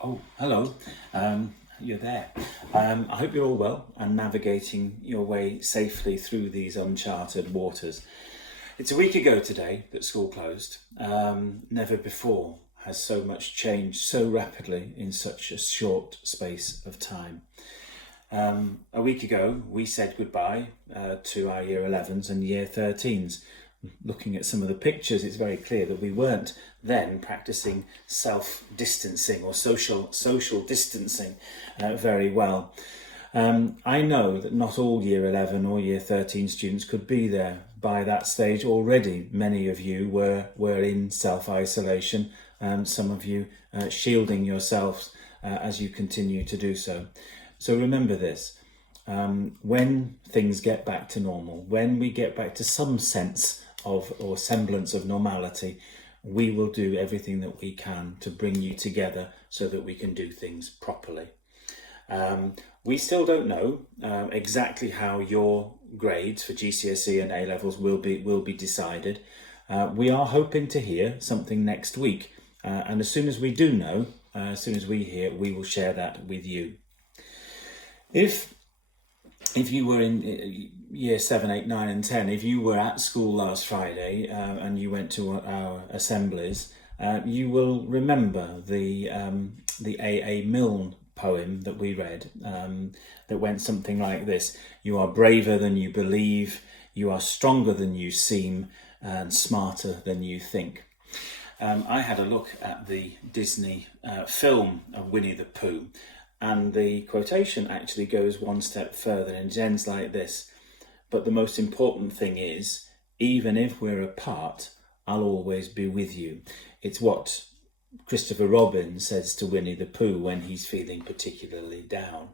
Oh, hello. You're there. I hope you're all well and navigating your way safely through these uncharted waters. It's a week ago today that school closed. Never before has so much changed so rapidly in such a short space of time. A week ago, we said goodbye to our Year 11s and Year 13s. Looking at some of the pictures, it's very clear that we weren't then practicing self-distancing or social distancing very well. I know that not all Year 11 or Year 13 students could be there by that stage already. Many of you were in self-isolation, some of you shielding yourselves as you continue to do so. So remember this, when things get back to normal, when we get back to some sense of or semblance of normality, we will do everything that we can to bring you together so that we can do things properly. We still don't know exactly how your grades for GCSE and A-levels will be decided. We are hoping to hear something next week, and as soon as we do know, as soon as we hear, we will share that with you. If you were in Year 7, 8, 9 and 10, if you were at school last Friday and you went to our assemblies, you will remember the A.A. Milne poem that we read that went something like this: "You are braver than you believe, you are stronger than you seem, and smarter than you think." I had a look at the Disney film of Winnie the Pooh, and the quotation actually goes one step further and it ends like this: "But the most important thing is, even if we're apart, I'll always be with you." It's what Christopher Robin says to Winnie the Pooh when he's feeling particularly down.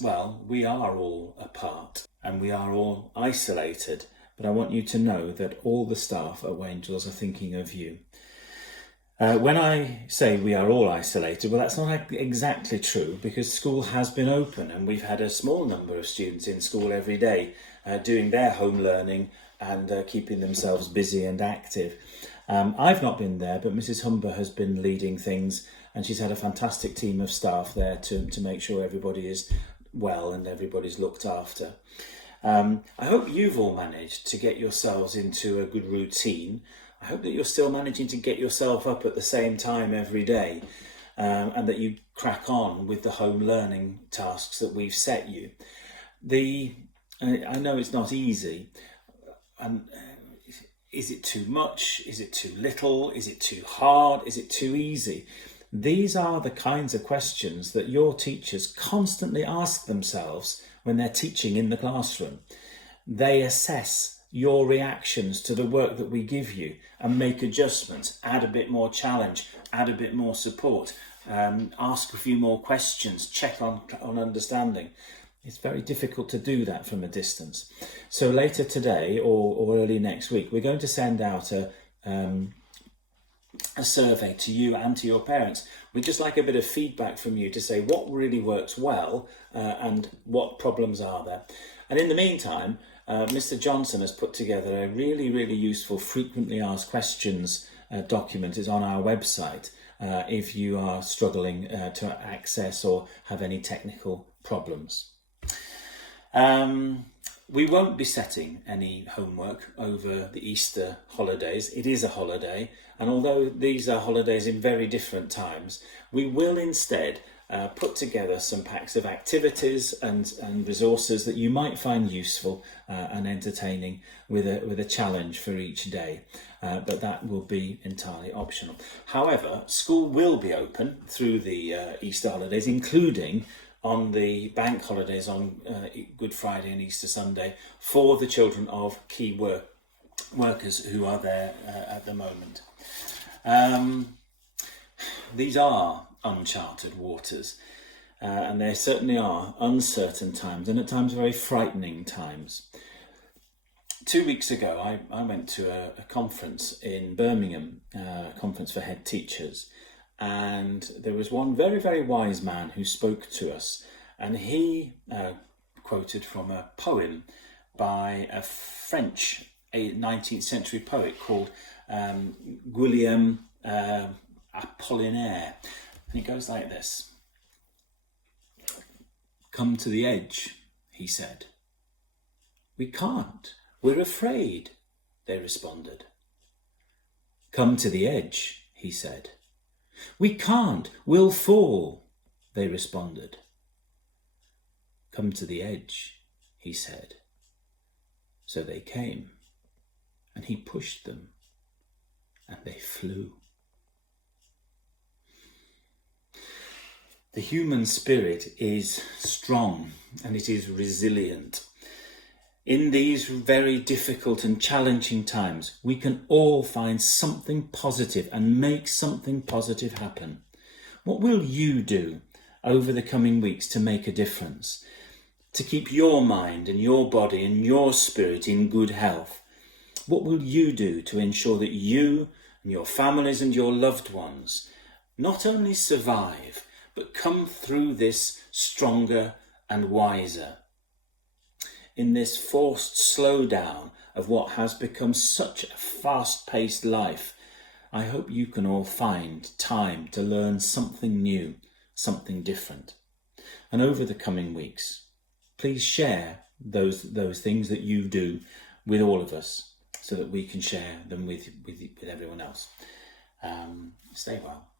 Well, we are all apart and we are all isolated, but I want you to know that all the staff at Wangels are thinking of you. When I say we are all isolated, well, that's not exactly true, because school has been open and we've had a small number of students in school every day doing their home learning and keeping themselves busy and active. I've not been there, but Mrs. Humber has been leading things, and she's had a fantastic team of staff there to make sure everybody is well and everybody's looked after. I hope you've all managed to get yourselves into a good routine. I hope that you're still managing to get yourself up at the same time every day, and that you crack on with the home learning tasks that we've set you. I know it's not easy. Is it too much? Is it too little? Is it too hard? Is it too easy? These are the kinds of questions that your teachers constantly ask themselves when they're teaching in the classroom. They assess your reactions to the work that we give you and make adjustments, add a bit more challenge, add a bit more support, ask a few more questions, check on understanding. It's very difficult to do that from a distance. So later today or early next week, we're going to send out a survey to you and to your parents. We'd just like a bit of feedback from you to say what really works well and what problems are there. And in the meantime, Mr. Johnson has put together a really, really useful frequently asked questions document. It's on our website if you are struggling to access or have any technical problems. We won't be setting any homework over the Easter holidays. It is a holiday, and although these are holidays in very different times, we will instead put together some packs of activities and resources that you might find useful and entertaining with a challenge for each day, but that will be entirely optional. However, school will be open through the Easter holidays, including on the bank holidays on Good Friday and Easter Sunday for the children of key workers who are there at the moment. These are uncharted waters, and they certainly are uncertain times, and at times very frightening times. 2 weeks ago, I went to a conference in Birmingham, a conference for head teachers, and there was one very, very wise man who spoke to us, and he quoted from a poem by a French 19th century poet called Guillaume Apollinaire. And it goes like this. "Come to the edge," he said. "We can't. We're afraid," they responded. "Come to the edge," he said. "We can't. We'll fall," they responded. "Come to the edge," he said. So they came, and he pushed them, and they flew. The human spirit is strong and it is resilient. In these very difficult and challenging times, we can all find something positive and make something positive happen. What will you do over the coming weeks to make a difference? To keep your mind and your body and your spirit in good health? What will you do to ensure that you and your families and your loved ones not only survive, but come through this stronger and wiser? In this forced slowdown of what has become such a fast-paced life, I hope you can all find time to learn something new, something different. And over the coming weeks, please share those things that you do with all of us so that we can share them with everyone else. Stay well.